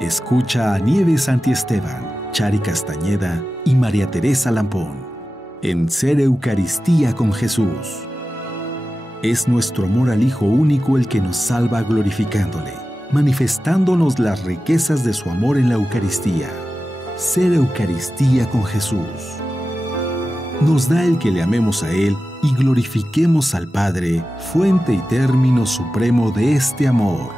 Escucha a Nieves Santiesteban, Chari Castañeda y María Teresa Lampón en Ser Eucaristía con Jesús. Es nuestro amor al Hijo único el que nos salva glorificándole, manifestándonos las riquezas de su amor en la Eucaristía. Ser Eucaristía con Jesús. Nos da el que le amemos a Él y glorifiquemos al Padre, fuente y término supremo de este amor.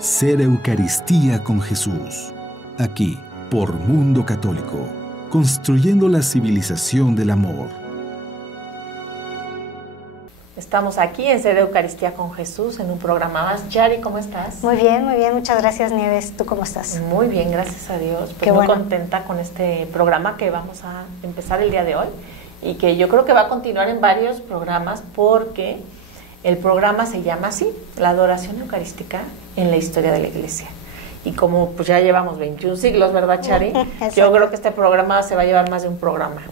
Ser Eucaristía con Jesús. Aquí, por Mundo Católico, construyendo la civilización del amor. Estamos aquí en Ser Eucaristía con Jesús, en un programa más. Chari, ¿cómo estás? Muy bien, muchas gracias, Nieves. ¿Tú cómo estás? Muy bien, gracias a Dios. Pues Qué muy bueno. contenta con este programa que vamos a empezar el día de hoy y que yo creo que va a continuar en varios programas porque el programa se llama así, la adoración eucarística en la historia de la Iglesia. Y como pues ya llevamos 21 siglos, ¿verdad, Chari? Yo creo que este programa se va a llevar más de un programa,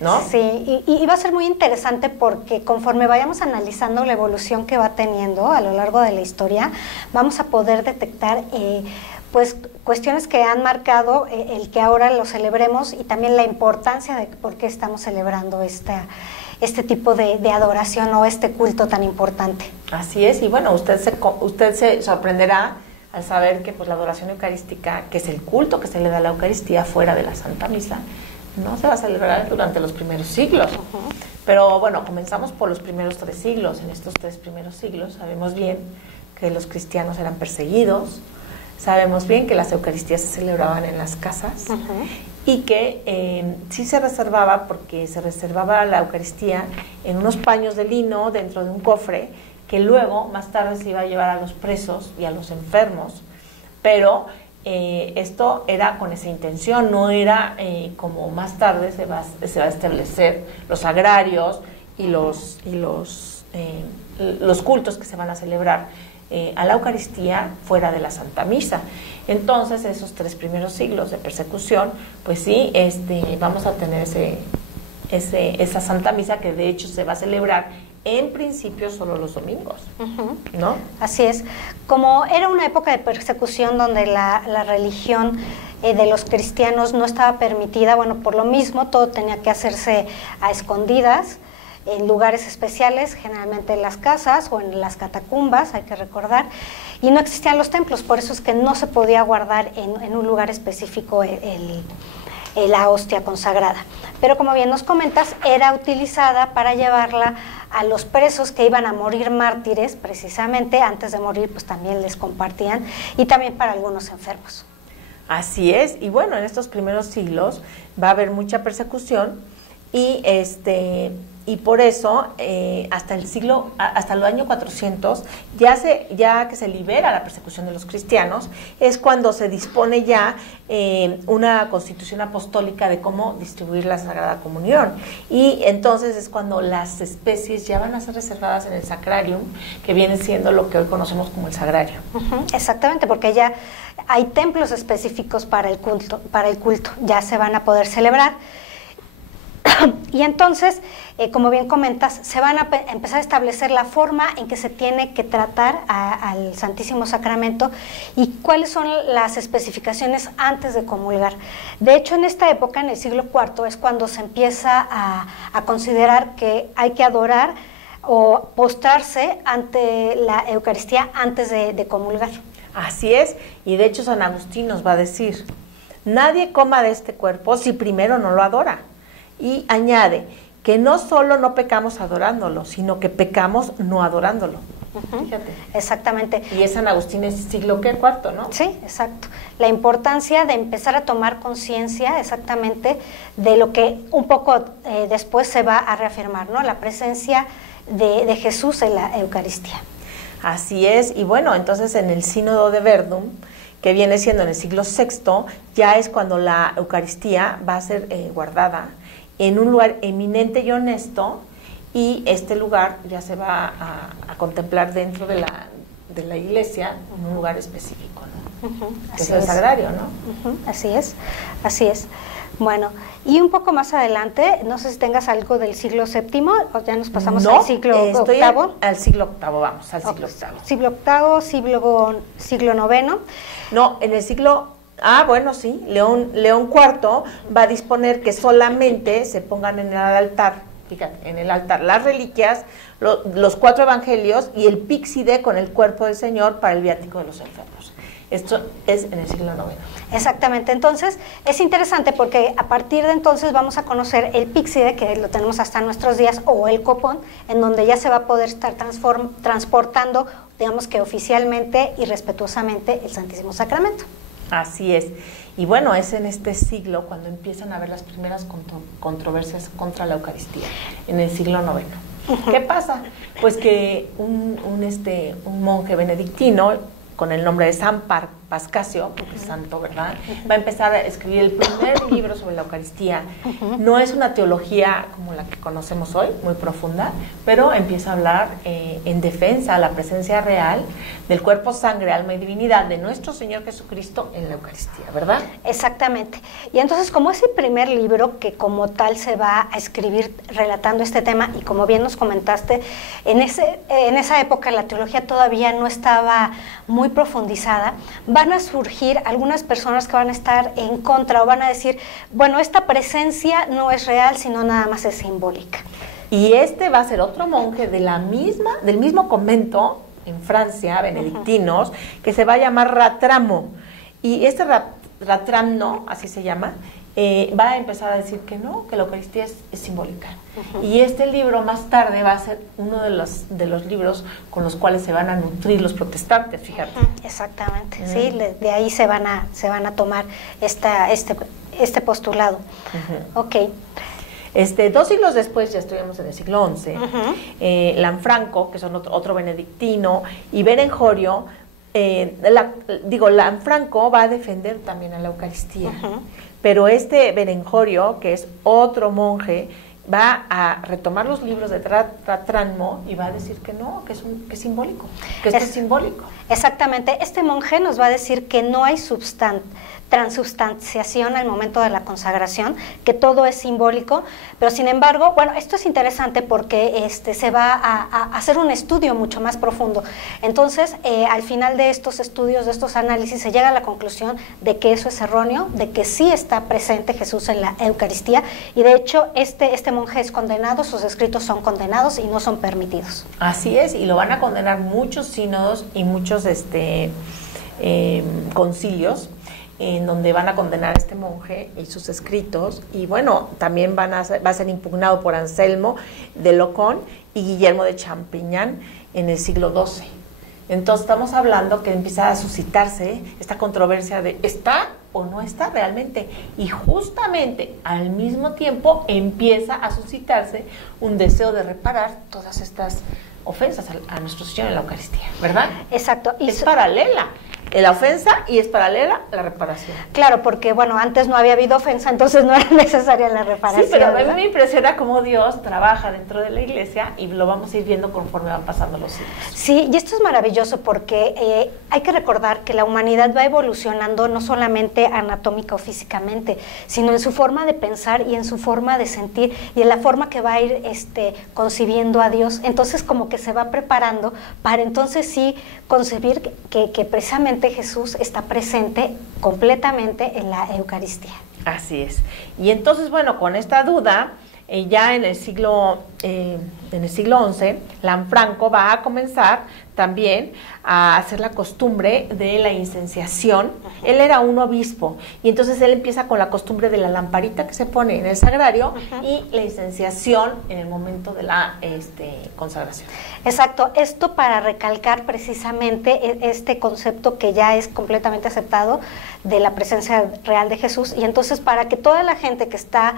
¿no? Sí, y va a ser muy interesante porque conforme vayamos analizando la evolución que va teniendo a lo largo de la historia, vamos a poder detectar pues cuestiones que han marcado el que ahora lo celebremos y también la importancia de por qué estamos celebrando este tipo de adoración o este culto tan importante. Así es, y bueno, usted se sorprenderá al saber que pues la adoración eucarística, que es el culto que se le da a la Eucaristía fuera de la Santa Misa, no se va a celebrar durante los primeros siglos. Pero bueno, comenzamos por los primeros 3 siglos. En estos 3 primeros siglos sabemos bien que los cristianos eran perseguidos, sabemos bien que las Eucaristías se celebraban en las casas y que sí se reservaba, porque se reservaba la Eucaristía en unos paños de lino dentro de un cofre que luego más tarde se iba a llevar a los presos y a los enfermos, pero esto era con esa intención, no era como más tarde se va a establecer los agrarios y los cultos que se van a celebrar a la Eucaristía fuera de la Santa Misa. Entonces, esos 3 primeros siglos de persecución, pues sí, vamos a tener esa Santa Misa que de hecho se va a celebrar en principio solo los domingos, ¿no? Así es. Como era una época de persecución donde la religión de los cristianos no estaba permitida, bueno, por lo mismo todo tenía que hacerse a escondidas, en lugares especiales, generalmente en las casas o en las catacumbas, hay que recordar, y no existían los templos, por eso es que no se podía guardar en un lugar específico la hostia consagrada. Pero como bien nos comentas, era utilizada para llevarla a los presos que iban a morir mártires, precisamente, antes de morir pues también les compartían, y también para algunos enfermos. Así es, y bueno, en estos primeros siglos va a haber mucha persecución y por eso hasta el año 400 ya que se libera la persecución de los cristianos, es cuando se dispone ya una constitución apostólica de cómo distribuir la Sagrada Comunión, y entonces es cuando las especies ya van a ser reservadas en el sacrarium, que viene siendo lo que hoy conocemos como el sagrario. Exactamente, porque ya hay templos específicos para el culto, ya se van a poder celebrar. Y entonces, como bien comentas, se van a empezar a establecer la forma en que se tiene que tratar al Santísimo Sacramento y cuáles son las especificaciones antes de comulgar. De hecho, en esta época, en el siglo IV, es cuando se empieza a considerar que hay que adorar o postrarse ante la Eucaristía antes de comulgar. Así es, y de hecho San Agustín nos va a decir, nadie coma de este cuerpo si primero no lo adora. Y añade que no solo no pecamos adorándolo, sino que pecamos no adorándolo. Fíjate. Exactamente. Y es San Agustín, es siglo ¿qué? IV, ¿no? Sí, exacto. La importancia de empezar a tomar conciencia exactamente de lo que un poco después se va a reafirmar, ¿no? La presencia de Jesús en la Eucaristía. Así es, y bueno, entonces en el Sínodo de Verdun, que viene siendo en el siglo VI, ya es cuando la Eucaristía va a ser guardada en un lugar eminente y honesto, y este lugar ya se va a contemplar dentro de la iglesia, en un lugar específico, ¿no? Es el sagrario, ¿no? Así es, así es. Bueno, y un poco más adelante, no sé si tengas algo del siglo VII, o ya nos pasamos al siglo VIII. Al siglo VIII, vamos, al siglo VIII. Siglo VIII, siglo IX. No, en el siglo Bueno, sí, León IV va a disponer que solamente se pongan en el altar, fíjate, en el altar las reliquias, los 4 evangelios y el píxide con el cuerpo del Señor para el viático de los enfermos. Esto es en el siglo IX. Exactamente, entonces es interesante porque a partir de entonces vamos a conocer el píxide, que lo tenemos hasta nuestros días, o el copón, en donde ya se va a poder estar transportando, digamos que oficialmente y respetuosamente, el Santísimo Sacramento. Así es. Y bueno, es en este siglo cuando empiezan a haber las primeras controversias contra la Eucaristía, en el siglo IX. ¿Qué pasa? Pues que un monje benedictino con el nombre de San Pascasio, porque es santo, ¿verdad? Va a empezar a escribir el primer libro sobre la Eucaristía. No es una teología como la que conocemos hoy, muy profunda, pero empieza a hablar en defensa a la presencia real del cuerpo, sangre, alma y divinidad de nuestro Señor Jesucristo en la Eucaristía, ¿verdad? Exactamente. Y entonces, como ese primer libro que como tal se va a escribir relatando este tema, y como bien nos comentaste, en esa época la teología todavía no estaba muy profundizada, van a surgir algunas personas que van a estar en contra o van a decir, bueno, esta presencia no es real, sino nada más es simbólica. Y va a ser otro monje del mismo convento en Francia, benedictinos, que se va a llamar Ratramo. Y este Ratramno, así se llama, va a empezar a decir que no, que la Eucaristía es simbólica. Y este libro más tarde va a ser uno de los libros con los cuales se van a nutrir los protestantes, fíjate. Exactamente, sí, de ahí se van a tomar este postulado. Ok. 2 siglos después, ya estuvimos en el siglo XI, Lanfranco, que son otro benedictino, y Berenjorio, Lanfranco va a defender también a la Eucaristía, pero Berenjorio, que es otro monje, va a retomar los libros de Ratranmo y va a decir que no, que es simbólico, que esto es simbólico. Exactamente, este monje nos va a decir que no hay transubstanciación al momento de la consagración, que todo es simbólico, pero sin embargo, bueno, esto es interesante porque se va a hacer un estudio mucho más profundo. Entonces, al final de estos estudios, de estos análisis, se llega a la conclusión de que eso es erróneo, de que sí está presente Jesús en la Eucaristía, y de hecho este monje es condenado, sus escritos son condenados y no son permitidos. Así es, y lo van a condenar muchos sínodos y muchos concilios, en donde van a condenar a este monje y sus escritos, y bueno, también va a ser impugnado por Anselmo de Locón y Guillermo de Champignan en el siglo XII. Entonces estamos hablando que empieza a suscitarse esta controversia de ¿está o no está realmente? Y justamente al mismo tiempo empieza a suscitarse un deseo de reparar todas estas ofensas a nuestro Señor en la Eucaristía, ¿verdad? Exacto. Y es paralela la ofensa y es paralela la reparación. Claro, porque bueno, antes no había habido ofensa, entonces no era necesaria la reparación. Sí, pero ¿verdad? a mí me impresiona cómo Dios trabaja dentro de la iglesia y lo vamos a ir viendo conforme van pasando los siglos. Sí, y esto es maravilloso porque hay que recordar que la humanidad va evolucionando no solamente anatómica o físicamente, sino en su forma de pensar y en su forma de sentir y en la forma que va a ir concibiendo a Dios. Entonces como que se va preparando para entonces sí concebir que precisamente Jesús está presente completamente en la Eucaristía. Así es. Y entonces, bueno, con esta duda, ya en el siglo XI, Lanfranco va a comenzar también a hacer la costumbre de la incenciación. Él era un obispo y entonces él empieza con la costumbre de la lamparita que se pone en el sagrario y la incenciación en el momento de la consagración. Exacto, esto para recalcar precisamente este concepto que ya es completamente aceptado de la presencia real de Jesús, y entonces para que toda la gente que está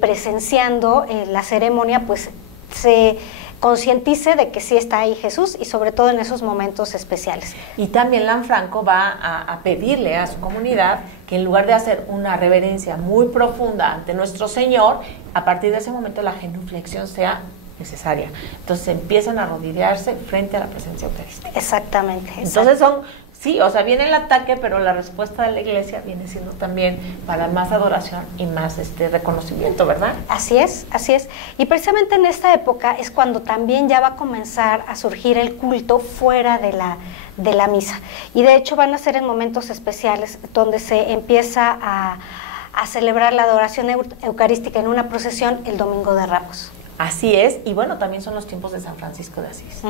presenciando la ceremonia pues se concientice de que sí está ahí Jesús, y sobre todo en esos momentos especiales. Y también Lanfranco va a pedirle a su comunidad que en lugar de hacer una reverencia muy profunda ante nuestro Señor, a partir de ese momento la genuflexión sea necesaria. Entonces empiezan a arrodillarse frente a la presencia eucarística. Exactamente. Entonces sí, o sea, viene el ataque, pero la respuesta de la iglesia viene siendo también para más adoración y más reconocimiento, ¿verdad? Así es, así es. Y precisamente en esta época es cuando también ya va a comenzar a surgir el culto fuera de de la misa. Y de hecho van a ser en momentos especiales donde se empieza a celebrar la adoración eucarística en una procesión el Domingo de Ramos. Así es, y bueno, también son los tiempos de San Francisco de Asís,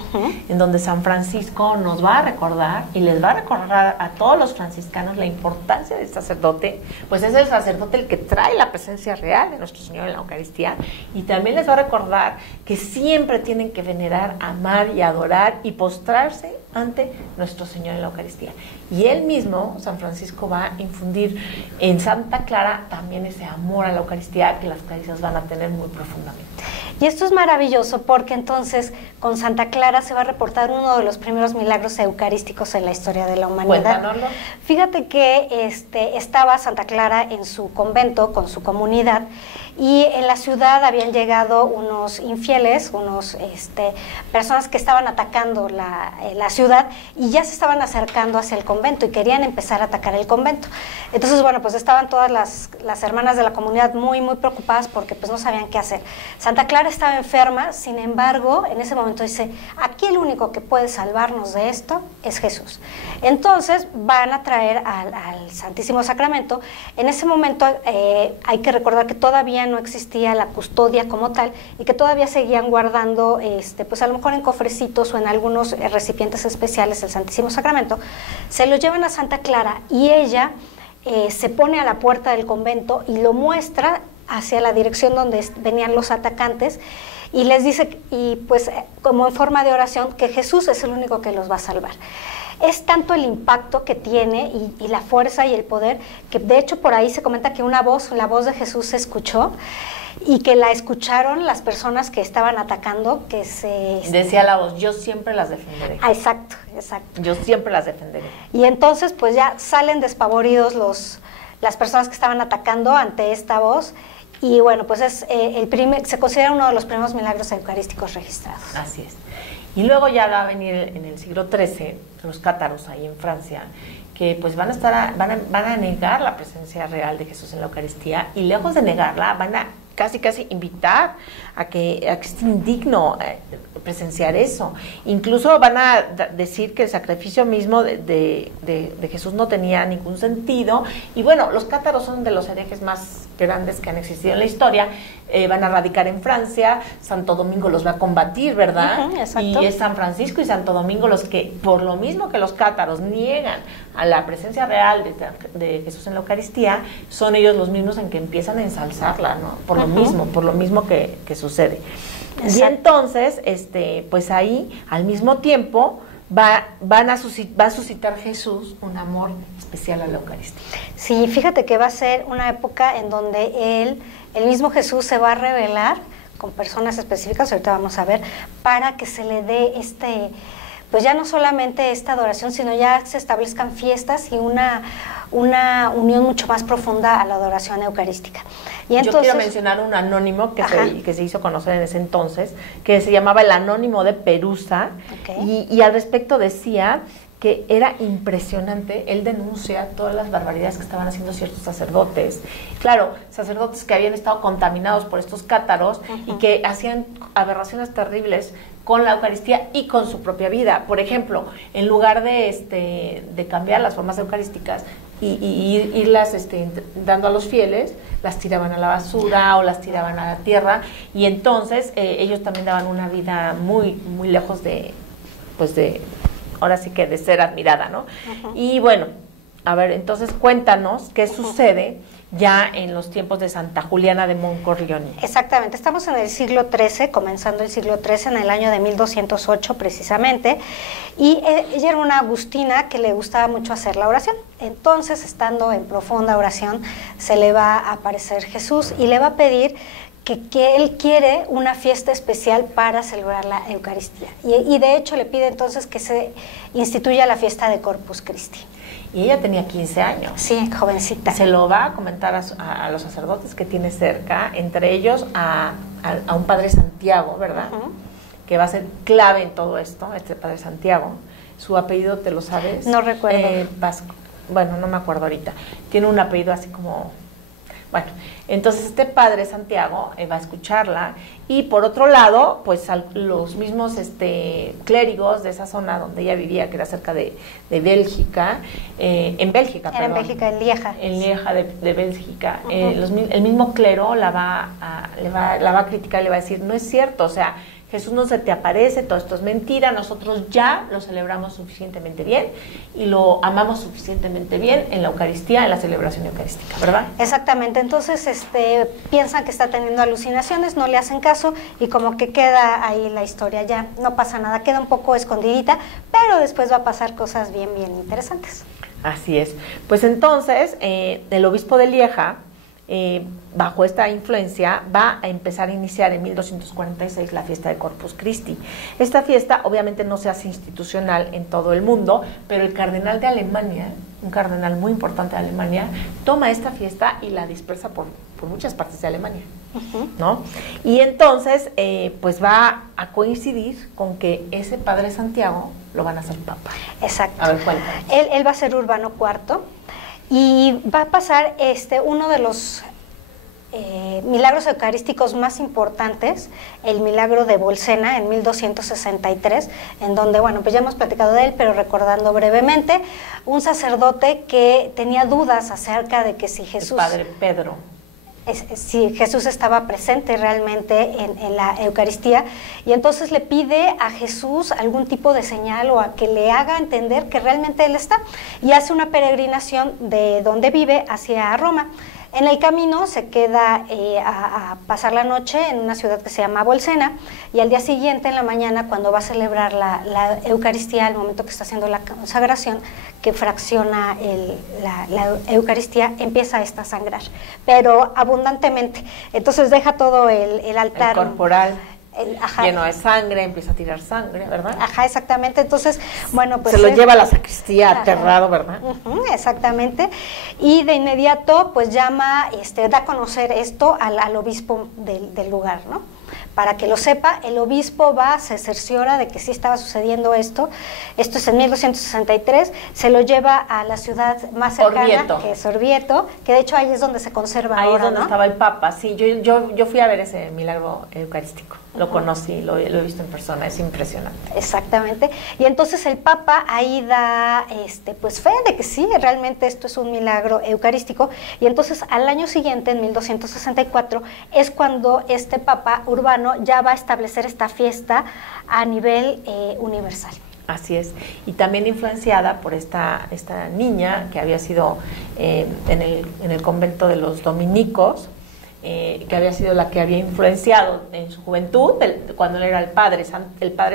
en donde San Francisco nos va a recordar y les va a recordar a todos los franciscanos la importancia del sacerdote, pues es el sacerdote el que trae la presencia real de nuestro Señor en la Eucaristía, y también les va a recordar que siempre tienen que venerar, amar y adorar y postrarse ante nuestro Señor en la Eucaristía. Y él mismo, San Francisco, va a infundir en Santa Clara también ese amor a la Eucaristía que las claricias van a tener muy profundamente. Y esto es maravilloso porque entonces con Santa Clara se va a reportar uno de los primeros milagros eucarísticos en la historia de la humanidad. Cuéntanoslo. Fíjate que estaba Santa Clara en su convento con su comunidad, y en la ciudad habían llegado unos infieles, personas que estaban atacando la ciudad, y ya se estaban acercando hacia el convento y querían empezar a atacar el convento. Entonces, bueno, pues estaban todas las hermanas de la comunidad muy, muy preocupadas porque pues no sabían qué hacer. Santa Clara estaba enferma, sin embargo, en ese momento dice, aquí el único que puede salvarnos de esto es Jesús. Entonces van a traer al Santísimo Sacramento. En ese momento hay que recordar que todavía no existía la custodia como tal, y que todavía seguían guardando, pues a lo mejor en cofrecitos o en algunos recipientes especiales el Santísimo Sacramento. Se lo llevan a Santa Clara y ella se pone a la puerta del convento y lo muestra hacia la dirección donde venían los atacantes, y les dice, y pues como en forma de oración, que Jesús es el único que los va a salvar. Es tanto el impacto que tiene y la fuerza y el poder, que de hecho por ahí se comenta que la voz de Jesús se escuchó, y que la escucharon las personas que estaban atacando, que se... Decía la voz, yo siempre las defenderé. Ah, exacto. Yo siempre las defenderé. Y entonces pues ya salen despavoridos las personas que estaban atacando ante esta voz, y bueno, pues es se considera uno de los primeros milagros eucarísticos registrados. Así es. Y luego ya va a venir en el siglo XIII los cátaros ahí en Francia, que pues van a negar la presencia real de Jesús en la Eucaristía, y lejos de negarla van a casi invitar a que es indigno presenciar eso. Incluso van a decir que el sacrificio mismo de Jesús no tenía ningún sentido. Y bueno, los cátaros son de los herejes más grandes que han existido en la historia. Van a radicar en Francia, Santo Domingo los va a combatir, ¿verdad? Y es San Francisco y Santo Domingo los que, por lo mismo que los cátaros niegan a la presencia real de Jesús en la Eucaristía, son ellos los mismos en que empiezan a ensalzarla, ¿no? Por lo mismo que sucede. Exacto. Y entonces, pues ahí, al mismo tiempo, va a suscitar Jesús un amor especial a la Eucaristía. Sí, fíjate que va a ser una época en donde el mismo Jesús se va a revelar con personas específicas, ahorita vamos a ver, para que se le dé pues ya no solamente esta adoración, sino ya se establezcan fiestas y una unión mucho más profunda a la adoración eucarística. Y entonces, yo quiero mencionar un anónimo que se hizo conocer en ese entonces, que se llamaba el Anónimo de Perusa, y al respecto decía que era impresionante. Él denuncia todas las barbaridades que estaban haciendo ciertos sacerdotes. Claro, sacerdotes que habían estado contaminados por estos cátaros y que hacían aberraciones terribles con la Eucaristía y con su propia vida. Por ejemplo, en lugar de cambiar las formas eucarísticas y irlas dando a los fieles, las tiraban a la basura o las tiraban a la tierra, y entonces ellos también daban una vida muy, muy lejos ahora sí que de ser admirada, ¿no? Y bueno, a ver, entonces cuéntanos qué sucede ya en los tiempos de Santa Juliana de Moncorleone. Exactamente, estamos en el siglo XIII, comenzando el siglo XIII, en el año de 1208 precisamente, y ella era una agustina que le gustaba mucho hacer la oración. Entonces, estando en profunda oración, se le va a aparecer Jesús y le va a pedir que él quiere una fiesta especial para celebrar la Eucaristía. Y de hecho le pide entonces que se instituya la fiesta de Corpus Christi. Y ella tenía 15 años. Sí, jovencita. Se lo va a comentar a los sacerdotes que tiene cerca, entre ellos a un padre Santiago, ¿verdad? Que va a ser clave en todo esto, este padre Santiago. Su apellido, ¿te lo sabes? No recuerdo. Vasco. Bueno, no me acuerdo ahorita. Tiene un apellido así como Bueno, entonces este padre Santiago va a escucharla y por otro lado, pues los mismos clérigos de esa zona donde ella vivía, que era cerca de Bélgica, en Bélgica, era perdón. En Bélgica, en Lieja. En Lieja de Bélgica. El mismo clero la va a criticar, le va a decir, no es cierto, o sea, Jesús no se te aparece, todo esto es mentira, nosotros ya lo celebramos suficientemente bien y lo amamos suficientemente bien en la Eucaristía, en la celebración eucarística, ¿verdad? Exactamente, entonces piensan que está teniendo alucinaciones, no le hacen caso y como que queda ahí la historia, ya no pasa nada, queda un poco escondidita, pero después va a pasar cosas bien, bien interesantes. Así es, pues entonces el obispo de Lieja, bajo esta influencia, va a empezar a iniciar en 1246 la fiesta de Corpus Christi. Esta fiesta obviamente no se hace institucional en todo el mundo, pero el cardenal de Alemania, un cardenal muy importante de Alemania, toma esta fiesta y la dispersa por muchas partes de Alemania, ¿no? Y entonces, pues va a coincidir con que ese padre Santiago lo van a hacer papa. Exacto. A ver, cuéntame. Él va a ser Urbano IV. Y va a pasar uno de los milagros eucarísticos más importantes, el milagro de Bolsena en 1263, en donde, bueno, pues ya hemos platicado de él, pero recordando brevemente, un sacerdote que tenía dudas acerca de que si Jesús... El padre Pedro. Si Jesús estaba presente realmente en la Eucaristía, y entonces le pide a Jesús algún tipo de señal o a que le haga entender que realmente Él está, y hace una peregrinación de donde vive hacia Roma. En el camino se queda a pasar la noche en una ciudad que se llama Bolsena, y al día siguiente, en la mañana, cuando va a celebrar la Eucaristía, al momento que está haciendo la consagración, que fracciona la Eucaristía, empieza esta a sangrar, pero abundantemente. Entonces deja todo el altar. El corporal. Lleno de sangre, empieza a tirar sangre, ¿verdad? Ajá, exactamente. Entonces, bueno, pues... Se lo lleva a la sacristía aterrado, ¿verdad? Exactamente. Y de inmediato, pues llama, da a conocer esto al obispo del lugar, ¿no? Para que lo sepa, el obispo se cerciora de que sí estaba sucediendo esto. Esto es en 1263, se lo lleva a la ciudad más cercana, Orvieto. Que es Orvieto, que de hecho ahí es donde se conserva ahora, ahí es donde ¿no? estaba el Papa, sí, yo fui a ver ese milagro eucarístico, lo conocí, lo he visto en persona, es impresionante. Exactamente, y entonces el Papa ahí da pues fe de que sí, realmente esto es un milagro eucarístico, y entonces al año siguiente, en 1264, es cuando este Papa Urbano ya va a establecer esta fiesta a nivel universal. Así es, y también influenciada por esta niña que había sido en el convento de los dominicos, que había sido la que había influenciado en su juventud, cuando él era el padre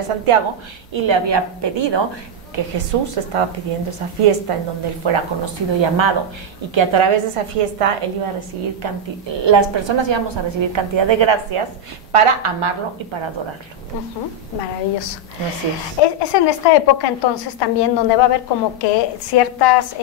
Santiago, y le había pedido que Jesús estaba pidiendo esa fiesta en donde él fuera conocido y amado, y que a través de esa fiesta él iba a recibir las personas íbamos a recibir cantidad de gracias para amarlo y para adorarlo. Maravilloso. Así es en esta época entonces también donde va a haber como que ciertas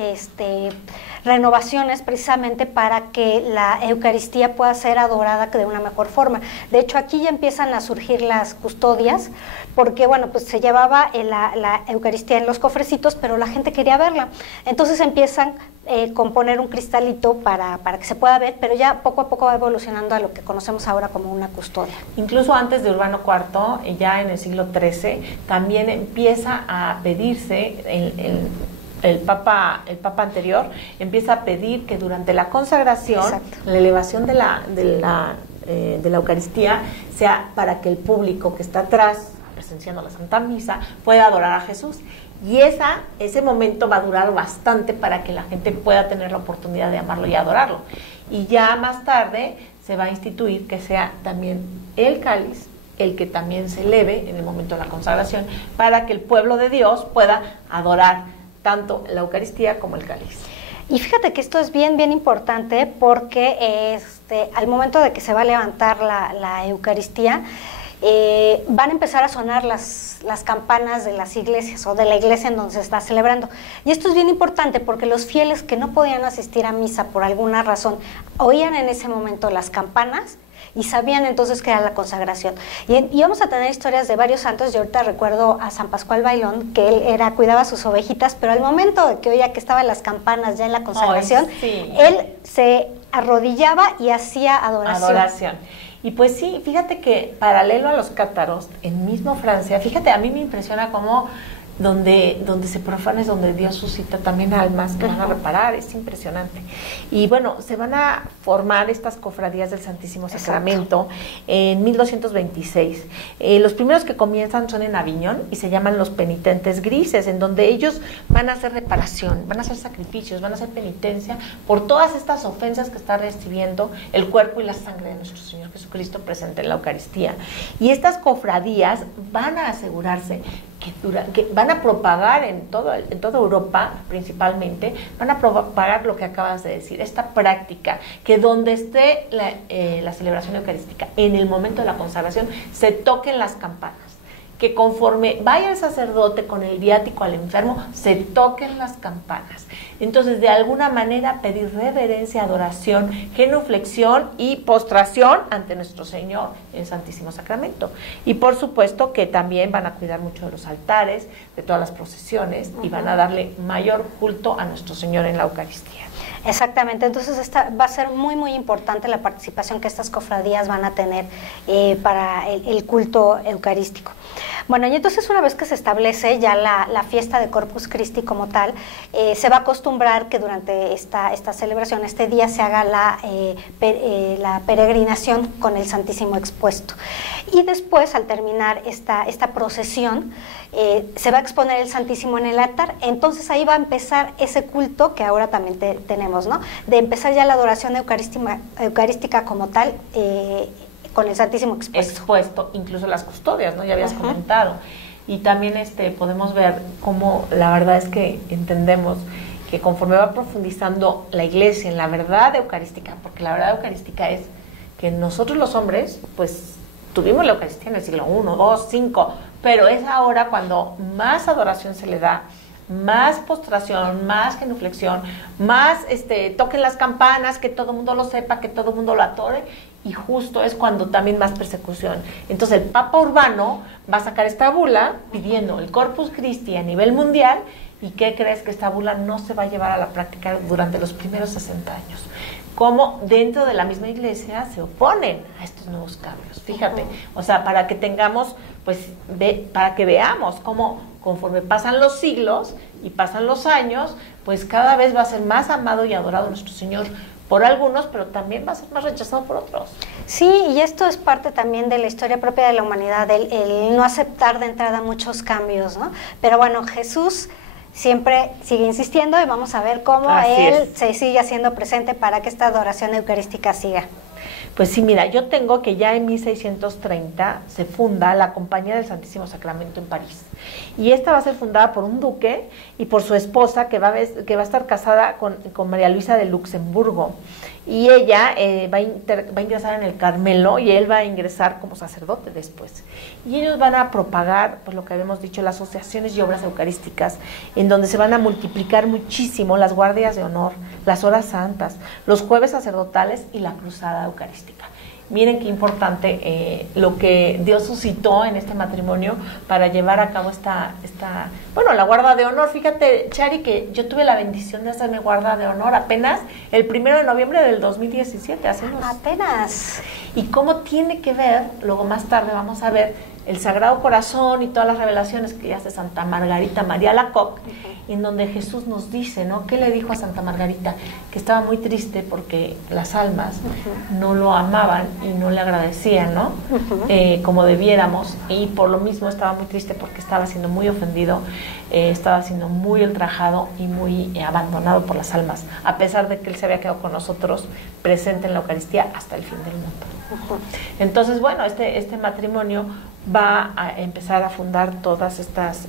renovaciones precisamente para que la Eucaristía pueda ser adorada de una mejor forma. De hecho, aquí ya empiezan a surgir las custodias, porque bueno, pues se llevaba la Eucaristía en los cofrecitos, pero la gente quería verla. Entonces empiezan con poner un cristalito para que se pueda ver, pero ya poco a poco va evolucionando a lo que conocemos ahora como una custodia. Incluso antes de Urbano IV, ya en el siglo XIII, también empieza a pedirse el Papa anterior empieza a pedir que durante la consagración, exacto, la elevación de la Eucaristía sea para que el público que está atrás presenciando la Santa Misa pueda adorar a Jesús. Y ese momento va a durar bastante para que la gente pueda tener la oportunidad de amarlo y adorarlo. Y ya más tarde se va a instituir que sea también el cáliz el que también se eleve en el momento de la consagración, para que el pueblo de Dios pueda adorar tanto la Eucaristía como el cáliz. Y fíjate que esto es bien, bien importante, porque al momento de que se va a levantar la Eucaristía, van a empezar a sonar las campanas de las iglesias o de la iglesia en donde se está celebrando. Y esto es bien importante porque los fieles que no podían asistir a misa por alguna razón, oían en ese momento las campanas y sabían entonces que era la consagración. Y vamos a tener historias de varios santos. Yo ahorita recuerdo a San Pascual Bailón, que él cuidaba sus ovejitas, pero al momento de que oía que estaban las campanas ya en la consagración, él se arrodillaba y hacía adoración. Y pues sí, fíjate que paralelo a los cátaros, en mismo Francia, fíjate, a mí me impresiona cómo donde se profana es donde Dios suscita también almas que van a reparar, es impresionante. Y bueno, se van a formar estas cofradías del Santísimo Sacramento en 1226. Los primeros que comienzan son en Aviñón y se llaman los penitentes grises, en donde ellos van a hacer reparación, van a hacer sacrificios, van a hacer penitencia por todas estas ofensas que está recibiendo el cuerpo y la sangre de nuestro Señor Jesucristo presente en la Eucaristía. Y estas cofradías van a asegurarse que van a propagar en toda Europa, principalmente, van a propagar lo que acabas de decir, esta práctica, que donde esté la celebración eucarística, en el momento de la consagración, se toquen las campanas, que conforme vaya el sacerdote con el viático al enfermo, se toquen las campanas. Entonces, de alguna manera, pedir reverencia, adoración, genuflexión y postración ante nuestro Señor en Santísimo Sacramento. Y por supuesto que también van a cuidar mucho de los altares, de todas las procesiones, y van a darle mayor culto a nuestro Señor en la Eucaristía. Exactamente, entonces va a ser muy muy importante la participación que estas cofradías van a tener para el culto eucarístico. Bueno, y entonces una vez que se establece ya la fiesta de Corpus Christi como tal, se va a acostumbrar que durante esta celebración, este día, se haga la peregrinación con el Santísimo expuesto. Y después, al terminar esta procesión, se va a exponer el Santísimo en el altar. Entonces ahí va a empezar ese culto que ahora también tenemos, ¿no? De empezar ya la adoración eucarística como tal, con el Santísimo expuesto. Incluso las custodias, ¿no? Ya habías comentado. Y también podemos ver cómo la verdad es que entendemos que conforme va profundizando la Iglesia en la verdad eucarística, porque la verdad eucarística es que nosotros los hombres, pues, tuvimos la Eucaristía en el siglo I, II, V, pero es ahora cuando más adoración se le da, más postración, más genuflexión, más toquen las campanas, que todo el mundo lo sepa, que todo el mundo lo atore, y justo es cuando también más persecución. Entonces el Papa Urbano va a sacar esta bula pidiendo el Corpus Christi a nivel mundial. ¿Y qué crees? Que esta bula no se va a llevar a la práctica durante los primeros 60 años. Cómo dentro de la misma Iglesia se oponen a estos nuevos cambios. Fíjate, o sea, para que tengamos, pues, para que veamos cómo conforme pasan los siglos y pasan los años, pues cada vez va a ser más amado y adorado nuestro Señor por algunos, pero también va a ser más rechazado por otros. Sí, y esto es parte también de la historia propia de la humanidad, el no aceptar de entrada muchos cambios, ¿no? Pero bueno, Jesús siempre sigue insistiendo y vamos a ver cómo se sigue haciendo presente para que esta adoración eucarística siga. Pues sí, mira, yo tengo que ya en 1630 se funda la Compañía del Santísimo Sacramento en París. Y esta va a ser fundada por un duque y por su esposa, que va a estar casada con María Luisa de Luxemburgo. Y ella va a ingresar en el Carmelo y él va a ingresar como sacerdote después. Y ellos van a propagar, pues lo que habíamos dicho, las asociaciones y obras eucarísticas, en donde se van a multiplicar muchísimo las guardias de honor, las horas santas, los jueves sacerdotales y la cruzada eucarística. Miren qué importante lo que Dios suscitó en este matrimonio para llevar a cabo la guarda de honor. Fíjate, Chari, que yo tuve la bendición de hacerme guarda de honor apenas el 1 de noviembre del 2017. Apenas. Y cómo tiene que ver, luego más tarde vamos a ver, el Sagrado Corazón y todas las revelaciones que hace Santa Margarita María Alacoque, en donde Jesús nos dice, ¿no? ¿Qué le dijo a Santa Margarita? Que estaba muy triste porque las almas no lo amaban y no le agradecían, ¿no? Como debiéramos, y por lo mismo estaba muy triste porque estaba siendo muy ofendido, estaba siendo muy ultrajado y muy abandonado por las almas, a pesar de que Él se había quedado con nosotros presente en la Eucaristía hasta el fin del mundo. Entonces, bueno, este matrimonio va a empezar a fundar todas estas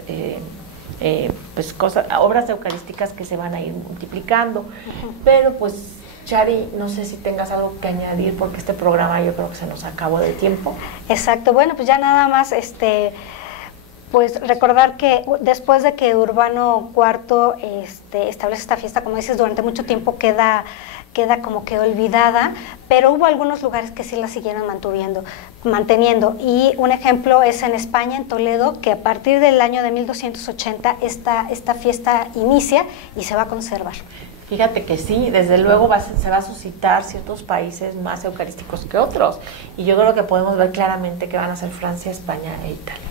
obras eucarísticas que se van a ir multiplicando. Pero pues, Chari, no sé si tengas algo que añadir, porque este programa yo creo que se nos acabó de tiempo. Exacto, bueno, pues ya nada más Pues recordar que después de que Urbano IV establece esta fiesta, como dices, durante mucho tiempo queda como que olvidada, pero hubo algunos lugares que sí la siguieron manteniendo. Y un ejemplo es en España, en Toledo, que a partir del año de 1280 esta fiesta inicia y se va a conservar. Fíjate que sí, desde luego se va a suscitar ciertos países más eucarísticos que otros. Y yo creo que podemos ver claramente que van a ser Francia, España e Italia.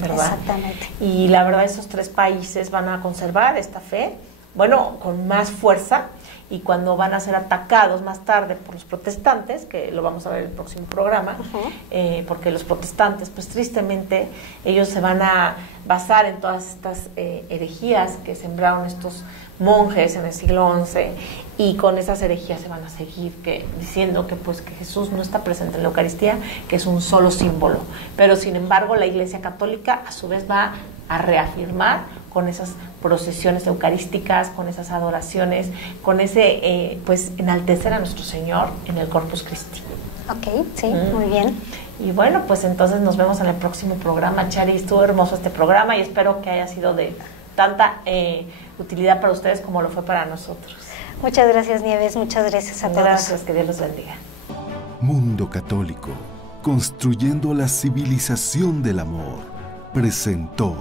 ¿Verdad? Exactamente. Y la verdad, esos 3 países van a conservar esta fe, bueno, con más fuerza, y cuando van a ser atacados más tarde por los protestantes, que lo vamos a ver en el próximo programa, porque los protestantes, pues tristemente, ellos se van a basar en todas estas herejías que sembraron estos monjes en el siglo XI, y con esas herejías se van a seguir diciendo que Jesús no está presente en la Eucaristía, que es un solo símbolo. Pero sin embargo la Iglesia Católica a su vez va a reafirmar con esas procesiones eucarísticas, con esas adoraciones, con ese enaltecer a nuestro Señor en el Corpus Christi. Ok, sí, muy bien. Y bueno, pues entonces nos vemos en el próximo programa. Chari, estuvo hermoso este programa y espero que haya sido de tanta utilidad para ustedes como lo fue para nosotros. Muchas gracias, Nieves, muchas gracias a todos. Gracias, que Dios los bendiga. Mundo Católico, construyendo la civilización del amor, presentó